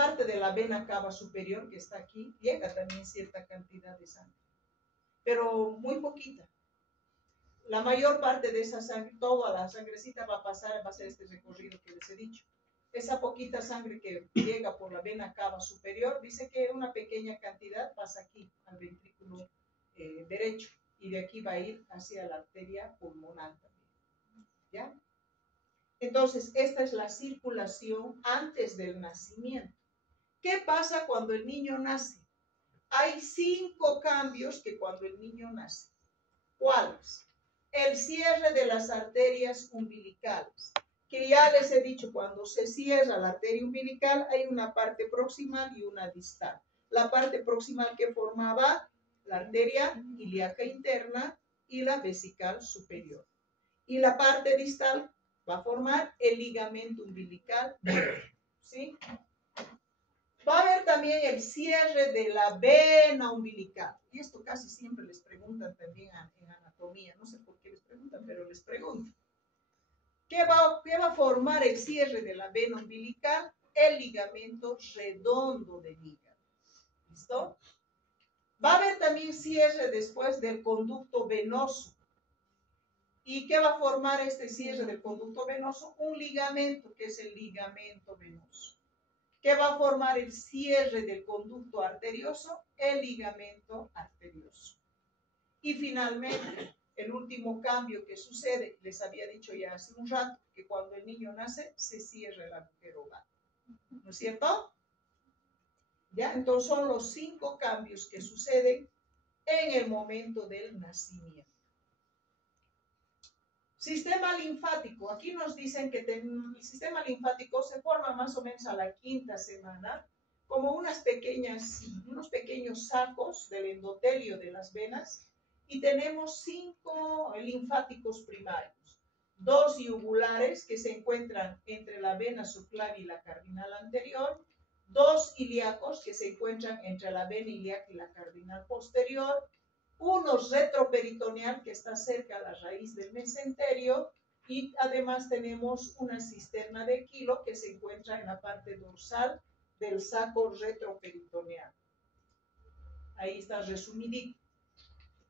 parte de la vena cava superior que está aquí, llega también cierta cantidad de sangre, pero muy poquita. La mayor parte de esa sangre, toda la sangrecita va a pasar, va a hacer este recorrido que les he dicho. Esa poquita sangre que llega por la vena cava superior, dice que una pequeña cantidad pasa aquí, al ventrículo derecho, y de aquí va a ir hacia la arteria pulmonar también. ¿Ya? Entonces, esta es la circulación antes del nacimiento. ¿Qué pasa cuando el niño nace? Hay 5 cambios que cuando el niño nace. ¿Cuáles? El cierre de las arterias umbilicales, que ya les he dicho, cuando se cierra la arteria umbilical hay una parte proximal y una distal. La parte proximal que formaba la arteria ilíaca interna y la vesical superior. Y la parte distal va a formar el ligamento umbilical, ¿sí? Va a haber también el cierre de la vena umbilical. Y esto casi siempre les preguntan también en anatomía. No sé por qué les preguntan, pero les pregunto. ¿Qué va a formar el cierre de la vena umbilical? El ligamento redondo del hígado. ¿Listo? Va a haber también cierre después del conducto venoso. ¿Y qué va a formar este cierre del conducto venoso? Un ligamento, que es el ligamento venoso. ¿Qué va a formar el cierre del conducto arterioso? El ligamento arterioso. Y finalmente, el último cambio que sucede, les había dicho ya hace un rato, que cuando el niño nace, se cierra el agujero oval. ¿No es cierto? ¿Ya? Entonces son los 5 cambios que suceden en el momento del nacimiento. Sistema linfático. Aquí nos dicen que el sistema linfático se forma más o menos a la 5ª semana, como unos pequeños sacos del endotelio de las venas, y tenemos 5 linfáticos primarios. 2 yugulares que se encuentran entre la vena subclavia y la cardinal anterior, 2 ilíacos que se encuentran entre la vena ilíaca y la cardinal posterior, uno retroperitoneal que está cerca a la raíz del mesenterio, y además tenemos una cisterna de Kilo que se encuentra en la parte dorsal del saco retroperitoneal. Ahí está resumidito.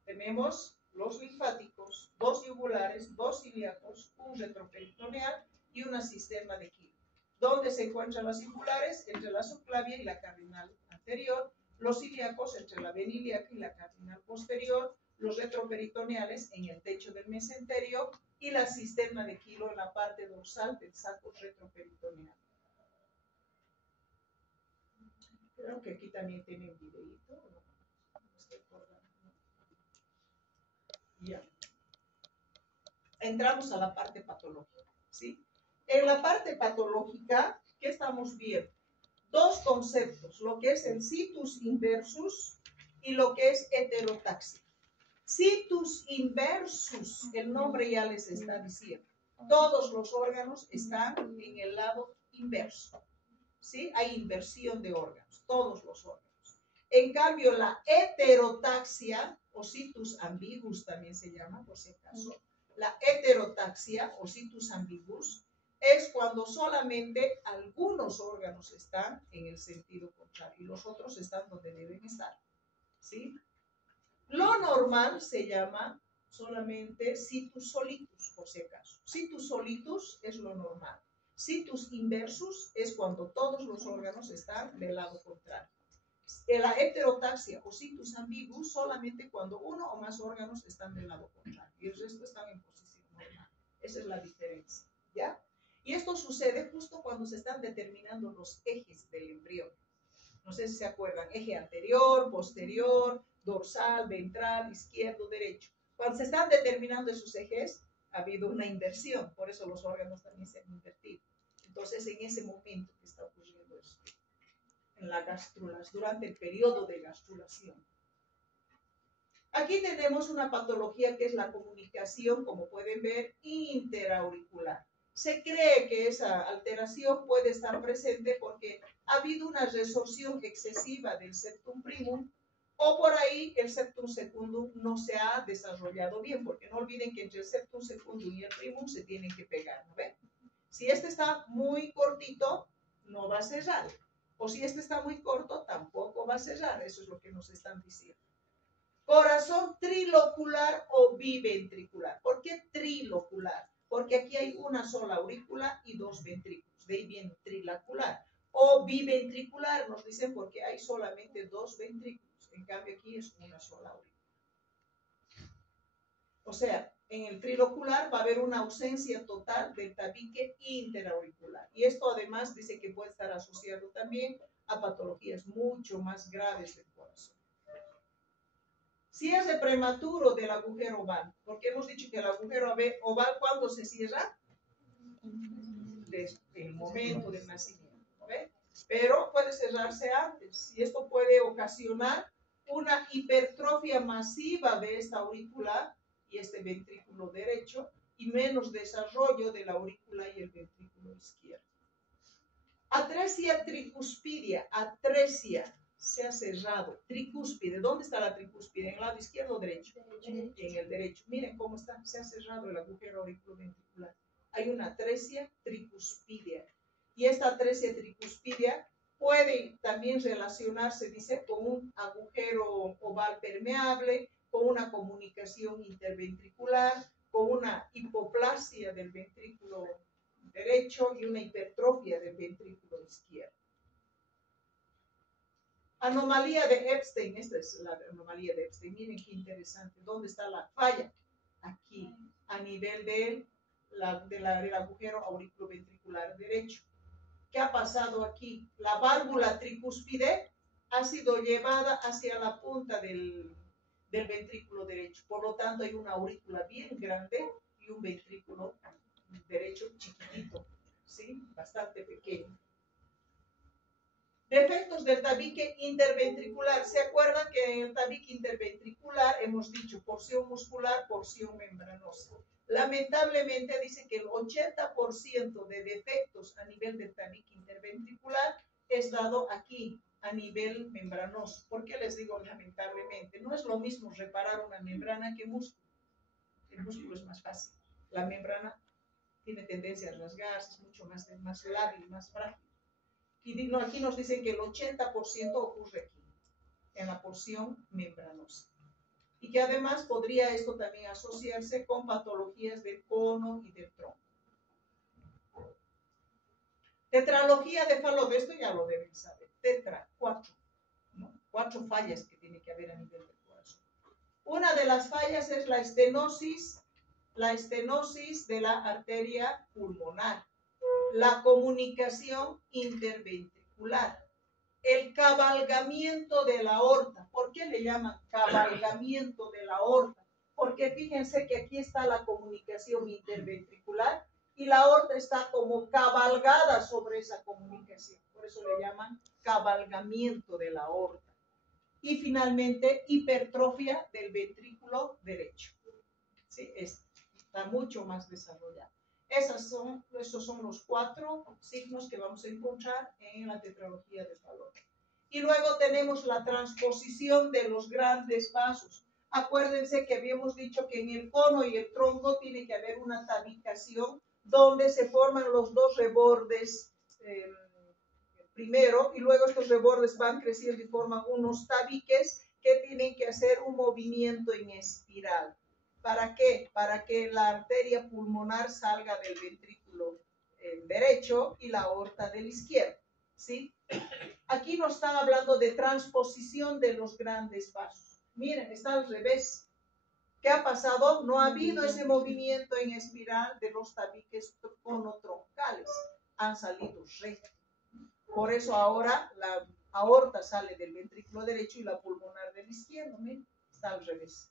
Tenemos los linfáticos, 2 yugulares, 2 ilíacos, un retroperitoneal y una cisterna de Kilo. ¿Dónde se encuentran las yugulares? Entre la subclavia y la cardinal anterior. Los ilíacos entre la vena ilíaca y la cardinal posterior, los retroperitoneales en el techo del mesenterio y la cisterna de Kilo en la parte dorsal del saco retroperitoneal. Creo que aquí también tienen videíto, ¿no? No estoy acordando. Ya. Entramos a la parte patológica, ¿sí? En la parte patológica, ¿qué estamos viendo? 2 conceptos, lo que es el situs inversus y lo que es heterotaxia. Situs inversus, el nombre ya les está diciendo. Todos los órganos están en el lado inverso, ¿sí? Hay inversión de órganos, todos los órganos. En cambio, la heterotaxia, o situs ambiguus también se llama, por si acaso, la heterotaxia o situs ambiguus es cuando solamente algunos órganos están en el sentido contrario y los otros están donde deben estar, ¿sí? Lo normal se llama solamente situs solitus, por si acaso. Situs solitus es lo normal. Situs inversus es cuando todos los órganos están del lado contrario. La heterotaxia o situs ambiguus solamente cuando uno o más órganos están del lado contrario y el resto están en posición normal. Esa es la diferencia, ¿ya? Y esto sucede justo cuando se están determinando los ejes del embrión. No sé si se acuerdan, eje anterior, posterior, dorsal, ventral, izquierdo, derecho. Cuando se están determinando esos ejes, ha habido una inversión, por eso los órganos también se han invertido. Entonces, en ese momento que está ocurriendo eso, en la gastrulación, durante el periodo de gastrulación. Aquí tenemos una patología que es la comunicación, como pueden ver, interauricular. Se cree que esa alteración puede estar presente porque ha habido una resorción excesiva del septum primum o por ahí el septum secundum no se ha desarrollado bien, porque no olviden que entre el septum secundum y el primum se tienen que pegar, ¿no ven? Si este está muy cortito, no va a cerrar. O si este está muy corto, tampoco va a cerrar. Eso es lo que nos están diciendo. Corazón trilocular o biventricular. ¿Por qué trilocular? Porque aquí hay una sola aurícula y dos ventrículos. De ahí viene trilacular. O biventricular, nos dicen porque hay solamente dos ventrículos. En cambio aquí es una sola aurícula. O sea, en el trilocular va a haber una ausencia total del tabique interauricular. Y esto además dice que puede estar asociado también a patologías mucho más graves del corazón. Cierre prematuro del agujero oval, porque hemos dicho que el agujero oval, ¿cuándo se cierra? Desde el momento del nacimiento, ¿ve? Pero puede cerrarse antes, y esto puede ocasionar una hipertrofia masiva de esta aurícula y este ventrículo derecho, y menos desarrollo de la aurícula y el ventrículo izquierdo. Atresia tricuspidia, atresia, se ha cerrado. Tricúspide, ¿dónde está la tricúspide? ¿En el lado izquierdo o derecho? En el derecho. Miren cómo está, se ha cerrado el agujero auriculoventricular. Hay una atresia tricuspidia. Y esta atresia tricuspidia puede también relacionarse, dice, con un agujero oval permeable, con una comunicación interventricular, con una hipoplasia del ventrículo derecho y una hipertrofia del ventrículo izquierdo. Anomalía de Epstein, esta es la anomalía de Epstein, miren qué interesante, ¿dónde está la falla? Aquí, a nivel del agujero auriculoventricular derecho. ¿Qué ha pasado aquí? La válvula tricúspide ha sido llevada hacia la punta del ventrículo derecho, por lo tanto hay una aurícula bien grande y un ventrículo derecho chiquitito, ¿sí? Bastante pequeño. Defectos del tabique interventricular. ¿Se acuerdan que en el tabique interventricular hemos dicho porción muscular, porción membranosa? Lamentablemente dice que el 80% de defectos a nivel del tabique interventricular es dado aquí, a nivel membranoso. ¿Por qué les digo lamentablemente? No es lo mismo reparar una membrana que músculo. El músculo es más fácil. La membrana tiene tendencia a rasgarse, es mucho más lábil, más frágil. Y no, aquí nos dicen que el 80% ocurre aquí, en la porción membranosa. Y que además podría esto también asociarse con patologías del cono y del tronco. Tetralogía de Fallot, esto ya lo deben saber. Tetra, 4, ¿no? 4 fallas que tiene que haber a nivel del corazón. Una de las fallas es la estenosis de la arteria pulmonar, la comunicación interventricular, el cabalgamiento de la aorta. ¿Por qué le llaman cabalgamiento de la aorta? Porque fíjense que aquí está la comunicación interventricular y la aorta está como cabalgada sobre esa comunicación. Por eso le llaman cabalgamiento de la aorta. Y finalmente, hipertrofia del ventrículo derecho. ¿Sí? Está mucho más desarrollado. Esos son los 4 signos que vamos a encontrar en la tetralogía de Fallot. Y luego tenemos la transposición de los grandes vasos. Acuérdense que habíamos dicho que en el cono y el tronco tiene que haber una tabicación donde se forman los dos rebordes primero, y luego estos rebordes van creciendo y forman unos tabiques que tienen que hacer un movimiento en espiral. ¿Para qué? Para que la arteria pulmonar salga del ventrículo derecho y la aorta del izquierdo, ¿sí? Aquí nos están hablando de transposición de los grandes vasos. Miren, está al revés. ¿Qué ha pasado? No ha habido ese movimiento en espiral de los tabiques conotroncales. Han salido rectos. Por eso ahora la aorta sale del ventrículo derecho y la pulmonar del izquierdo. Miren, está al revés.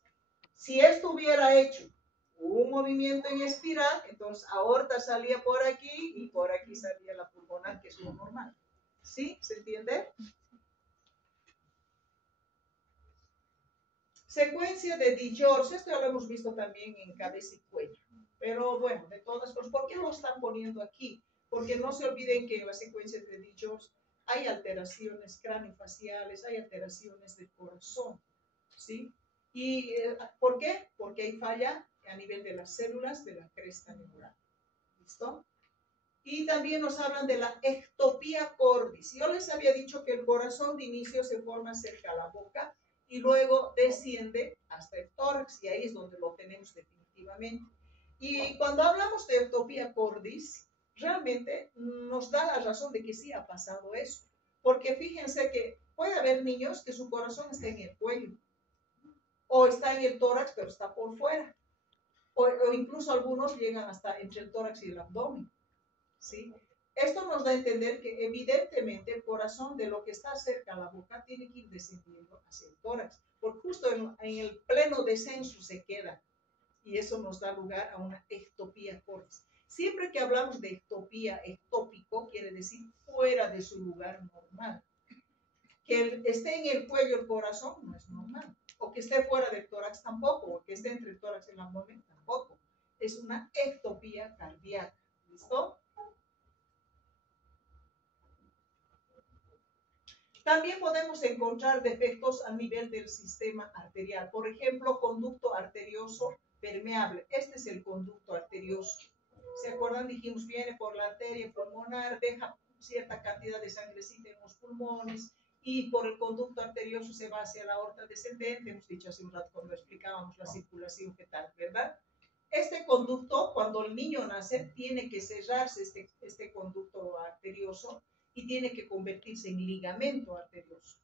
Si esto hubiera hecho un movimiento en espiral, entonces aorta salía por aquí y por aquí salía la pulmonar, que es lo normal. ¿Sí? ¿Se entiende? Secuencia de DiGeorge, esto ya lo hemos visto también en cabeza y cuello. Pero bueno, de todas formas, ¿por qué lo están poniendo aquí? Porque no se olviden que en la secuencia de DiGeorge hay alteraciones craniofaciales, hay alteraciones del corazón, ¿sí? ¿Y por qué? Porque hay falla a nivel de las células de la cresta neural. ¿Listo? Y también nos hablan de la ectopía cordis. Yo les había dicho que el corazón de inicio se forma cerca a la boca y luego desciende hasta el tórax, y ahí es donde lo tenemos definitivamente. Y cuando hablamos de ectopía cordis, realmente nos da la razón de que sí ha pasado eso. Porque fíjense que puede haber niños que su corazón está en el cuello, o está en el tórax, pero está por fuera. O incluso algunos llegan hasta entre el tórax y el abdomen. ¿Sí? Esto nos da a entender que evidentemente el corazón de lo que está cerca a la boca tiene que ir descendiendo hacia el tórax, porque justo en el pleno descenso se queda, y eso nos da lugar a una ectopía cordis. Siempre que hablamos de ectopía, ectópico quiere decir fuera de su lugar normal. Que esté en el cuello el corazón no es normal, o que esté fuera del tórax tampoco, o que esté entre el tórax y el abdomen tampoco. Es una ectopía cardíaca. ¿Listo? También podemos encontrar defectos a nivel del sistema arterial. Por ejemplo, conducto arterioso permeable. Este es el conducto arterioso. ¿Se acuerdan? Dijimos, viene por la arteria pulmonar, deja cierta cantidad de sangrecita en los pulmones y por el conducto arterioso se va hacia la aorta descendente. Hemos dicho hace un rato cuando explicábamos la circulación fetal, ¿verdad? Este conducto, cuando el niño nace, tiene que cerrarse este conducto arterioso y tiene que convertirse en ligamento arterioso.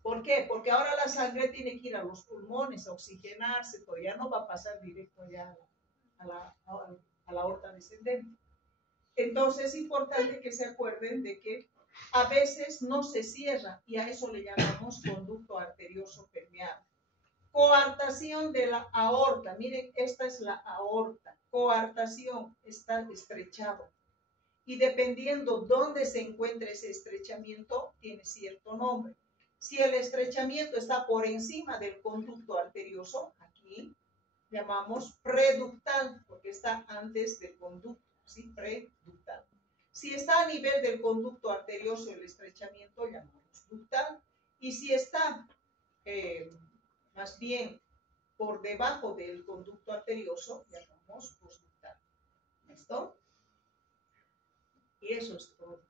¿Por qué? Porque ahora la sangre tiene que ir a los pulmones a oxigenarse, todavía no va a pasar directo ya a la aorta descendente. Entonces es importante que se acuerden de que a veces no se cierra y a eso le llamamos conducto arterioso permeable. Coartación de la aorta. Miren, esta es la aorta. Coartación, está estrechado. Y dependiendo dónde se encuentre ese estrechamiento, tiene cierto nombre. Si el estrechamiento está por encima del conducto arterioso, aquí llamamos preductal, porque está antes del conducto, ¿sí? Preductal. Si está a nivel del conducto arterioso el estrechamiento, llamamos ductal. Y si está más bien por debajo del conducto arterioso, llamamos postductal. ¿Listo? Y eso es todo.